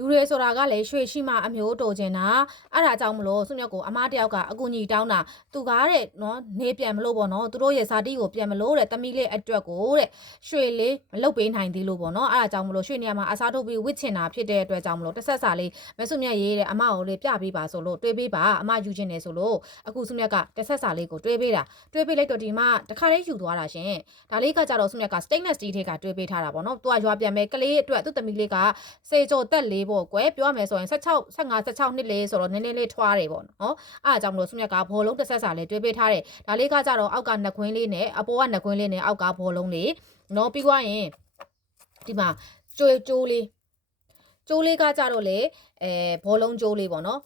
လူတွေဆိုတာကလည်းရွှေရှိမှအမျိုးတော်ချင်တာအဲ့ဒါကြောင့်မလို့စုမြတ်ကိုအမားတယောက်ကအကူညီတောင်းတာသူကားတဲ့နော်နေပြန်မလို့ပေါ့နော်သူတို့ရဲ့ဇာတိကိုပြန်မလို့တဲ့တမီးလေးအတွက်ကိုတဲ့ရွှေလေးမလုတ်ပေးနိုင်သေးလို့ပေါ့နော်အဲ့ဒါကြောင့်မလို့ရွှေနေရာမှာအစားထိုးပြီးဝစ်ချင်တာဖြစ်တဲ့အတွက်ကြောင့်မလို့တစ်ဆက်စာလေးမစုမြတ်ရေးတဲ့အမကိုလေးပြပေးပါဆိုလို့တွေးပေးပါအမယူချင်တယ်ဆိုလို့အခုစုမြတ်ကတစ်ဆက်စာလေးကိုတွေးပေးတာတွေးပေးလိုက်တော့ဒီမှာတခါလေးယူသွားတာရှင်ဒါလေးကကြတော့စုမြတ်က stainless steel ထဲကတွေးပေးထားတာပေါ့နော်သူကရွာပြန်မဲ့ကလေးအတွက်သူ့သမီးလေးကစေကျော်တက်လေးပေါ့ကွယ်ပြောရမယ်ဆိုရင်16 15 16နှစ်လေးဆိုတော့နည်းနည်းလေးထွားတယ်ပေါ့နော်အားအကြောင်းမလို့စုမြတ်ကဘောလုံးတစ်ဆက်စာလေးတွေးပေးထားတယ်ဒါလေးကကြတော့အောက်ကနှခွင်းလေးနဲ့အပေါ်ကနှခွင်းလေးနဲ့အောက်ကဘောလုံးလေးနော်ပြီးသွားရင်ဒီမှာကျိုးလေးကကြတော့လေဘောလုံးကျိုးလေးပေါ့နော်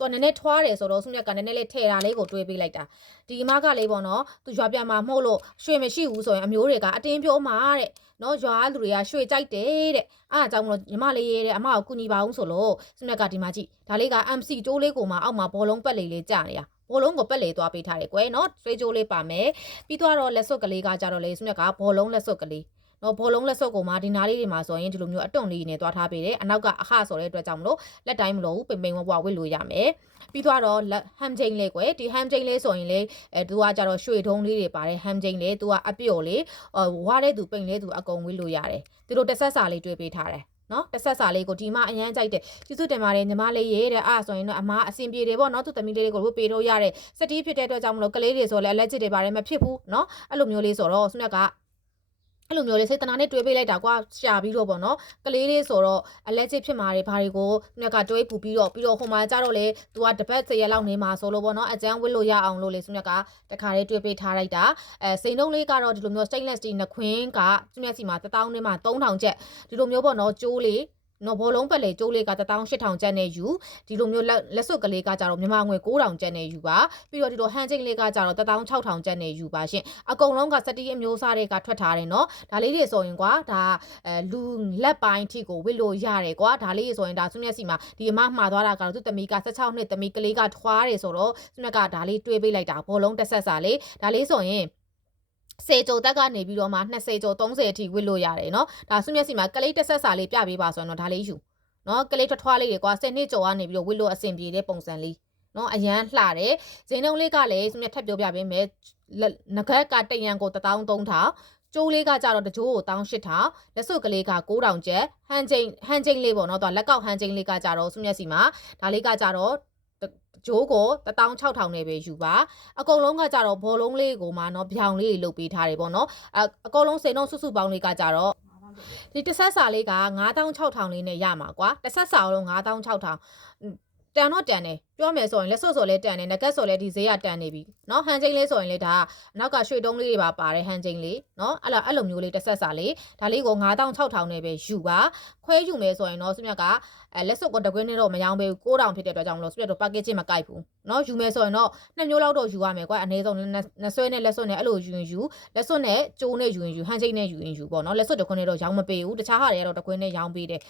တော်နည်းနည်းထွားတယ်ဆိုတော့စုမြတ်ကနည်းနည်းလေးထည့်တာလေးကိုတွေးပေးလိုက်တာဒီအမကလေးပေါ့နော်သူရွာပြန်မှာမှုတ်လို့ရွှေမရှိဘူးဆိုရင်အမျိုးတွေကအတင်းပြောမှာတဲ့နော်ရွာလူတွေကရွှေကြိုက်တယ်တဲ့အားအကြောင်းမလို့ညီမလေးရဲ့တဲ့အမကိုကူညီပါအောင်ဆိုလို့စုမြတ်ကဒီမှာကြည့်ဒါလေးက MC ကျိုးလေးကိုမှအောက်မှာဘောလုံးပက်လေးလေးကြာနေတာဘောလုံးကိုပက်လေသွားပေးထားတယ်ကွယ်နော်ဆွေးကြိုးလေးပါမယ်ပြီးတော့လက်စွပ်ကလေးကကြတော့လေစုမြတ်ကဘောလုံးလက်စွပ်ကလေးနော်ဘောလုံးလက်စွပ်ကိုမှဒီနားလေးတွေမှာဆိုရင်ဒီလိုမျိုးအတွန့်လေးနဲ့သွားထားပေးတယ်အနောက်ကအခဆိုတဲ့အတွက်ကြောင့်မလို့လက်တိုင်းမလို့ပိန်ပိန်ဝဝဝစ်လို့ရမယ်ပြီးတော့ဟမ်ဂျိန်လေးကွယ်ဒီဟမ်ဂျိန်လေးဆိုရင်လေသူကကြတော့ရွှေထုံးလေးတွေပါတယ်ဟမ်ဂျိန်လေးသူကအပြော့လေးဝါတဲ့သူပိန်လေးသူအကုန်ဝစ်လို့ရတယ်သူတို့တစ်ဆက်စာလေးတွေ့ပေးထားတယ်နော်တစ်ဆက်စာလေးကိုဒီမှာအရန်ကြိုက်တယ်ကျေးဇူးတင်ပါတယ်ညီမလေးရေးတဲ့အားဆိုရင်တော့အမားအဆင်ပြေတယ်ပေါ့နော်သူသမီးလေးကိုဝတ်ပေးလို့ရတယ်စတီးဖြစ်တဲ့အတွက်ကြောင့်မလို့ကလေးတွေဆိုလဲအလက်ချစ်တွေပါတယ်မဖြစ်ဘူးနော်အဲ့လိုမျိုးလေးဆိုတော့စုမြတ်ကအဲ့လိုမျိုးလေးစိတ်တနာနဲ့တွေးပေးလိုက်တာကွာရှာပြီးတော့ပေါ့နော်ကလေးလေးဆိုတော့အလက်ချစ်ဖြစ်မှာတွေဘာတွေကိုမြတ်ကတွေးပူပြီးတော့ဟိုမှာကြတော့လေ तू ကတပတ်10ရက်လောက်နေမှာဆိုလို့ပေါ့နော်အကျန်းဝစ်လို့ရအောင်လို့လေစုမြတ်ကတခါလေးတွေးပေးထားလိုက်တာစိန်တုံးလေးကတော့ဒီလိုမျိုး stainless steel နှခွင်းကစုမြတ်စီမှာ1000နဲ့မှ3000ကျပ်ဒီလိုမျိုးပေါ့နော်ကျိုးလေးနော်ဘောလုံးပက်လေကျိုးလေးက18000ကျပ်နဲ့ယူဒီလိုမျိုးလက်စွပ်ကလေးကကြတော့မြန်မာငွေ9000ကျပ်နဲ့ယူပါပြီးတော့ဒီလိုဟန်ချင်းလေးကကြတော့16000ကျပ်နဲ့ယူပါရှင်အကုန်လုံးကစတီးအမျိုးအစားတွေကထွက်ထားတယ်နော်ဒါလေးတွေဆိုရင်ကွာဒါလူလက်ပိုင်းထိကိုဝစ်လို့ရတယ်ကွာဒါလေးတွေဆိုရင်ဒါစုမြတ်စီမှာဒီအမမှားသွားတာကတော့သူသမီးက16နှစ်သမီးကလေးကထွားတယ်ဆိုတော့စုမြတ်ကဒါလေးတွေးပေးလိုက်တာဘောလုံးတစ်ဆက်စာလေးဒါလေးဆိုရင်စေကြိုတက်ကနေပြီးတော့မှ20ကြို30အထိဝစ်လို့ရတယ်เนาะဒါစုမျက်စိမှာကလေးတက်ဆက်စာလေးပြပေးပါဆိုတော့ဒါလေးယူเนาะကလေးထွားလေးတွေကွာ10နှစ်ကျော်ကနေပြီးတော့ဝစ်လို့အဆင်ပြေတဲ့ပုံစံလေးเนาะအရန်လှတယ်ဇိန်ုံလေးကလည်းစုမျက်ထပ်ပြောပြပေးမယ်ငကက်ကတရန်ကို13000ကျိုးလေးကကြတော့တကြိုးကို18000လက်စွပ်ကလေးက9000ကျပ်ဟန်ချင်းလေးပေါ့เนาะသူကလက်ကောက်ဟန်ချင်းလေးကကြတော့စုမျက်စီမှာဒါလေးကကြတော့ဂျိုးကို16000နဲ့ပဲယူပါအကုန်လုံးကကြတော့ဘောလုံးလေးကိုမှเนาะဗျောင်လေးတွေလုပ်ပေးထားတယ်ပေါ့เนาะအကုန်လုံးစိန်တော့စုစုပေါင်းလေးကကြတော့ဒီတစ်ဆက်စာလေးက9600လေးနဲ့ရမှာကွာတစ်ဆက်စာတော့9600တန်တော့တန်တယ်ပြောမယ်ဆိုရင်လက်စွပ်ဆိုလဲတန်တယ်ငကက်ဆိုလဲဒီဈေးကတန်နေပြီเนาะဟန်ချင်းလေးဆိုရင်လေဒါအနောက်ကရွှေတုံးလေးတွေပါပါတယ်ဟန်ချင်းလေးเนาะအဲ့လိုမျိုးလေးတစ်ဆက်စာလေးဒါလေးကို9600နဲ့ပဲယူပါခွဲယူမယ်ဆိုရင်တော့စုမြတ်ကလက်စွပ်ကတကွင်းနဲ့တော့မရောင်းပေးဘူး9000ဖြစ်တဲ့အတွက်ကြောင့်မလို့စုမြတ်တော့ packaging မကိုက်ဘူးเนาะယူမယ်ဆိုရင်တော့2မျိုးလောက်တော့ယူရမယ်ကွာအနည်းဆုံးနှစ်ဆွဲနဲ့လက်စွပ်နဲ့အဲ့လိုယူလက်စွပ်နဲ့ကျိုးနဲ့ယူဟန်ချင်းနဲ့ယူပေါ့เนาะလက်စွပ်တကွင်းနဲ့တော့ရောင်းမပေးဘူးတခြားဟာတွေကတော့တကွင်းနဲ့ရောင်းပေးတယ်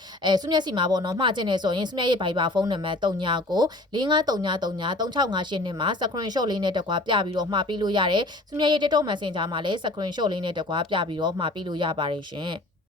စုမြတ်စီမှာပေါ့เนาะမှားကျင်နေဆိုရင်စုမြတ်ရဲ့ Viber ဖုန်းနံပါတ်39 45333658နဲ့မှာ screenshot လေးနဲ့တကွာပြပြီးတော့မှာပေးလို့ရတယ်။စုမြရဲ့ TikTok Messenger မှာလည်း screenshot လေးနဲ့တကွာပြပြီးတော့မှာပေးလို့ရပါတယ်ရှင်။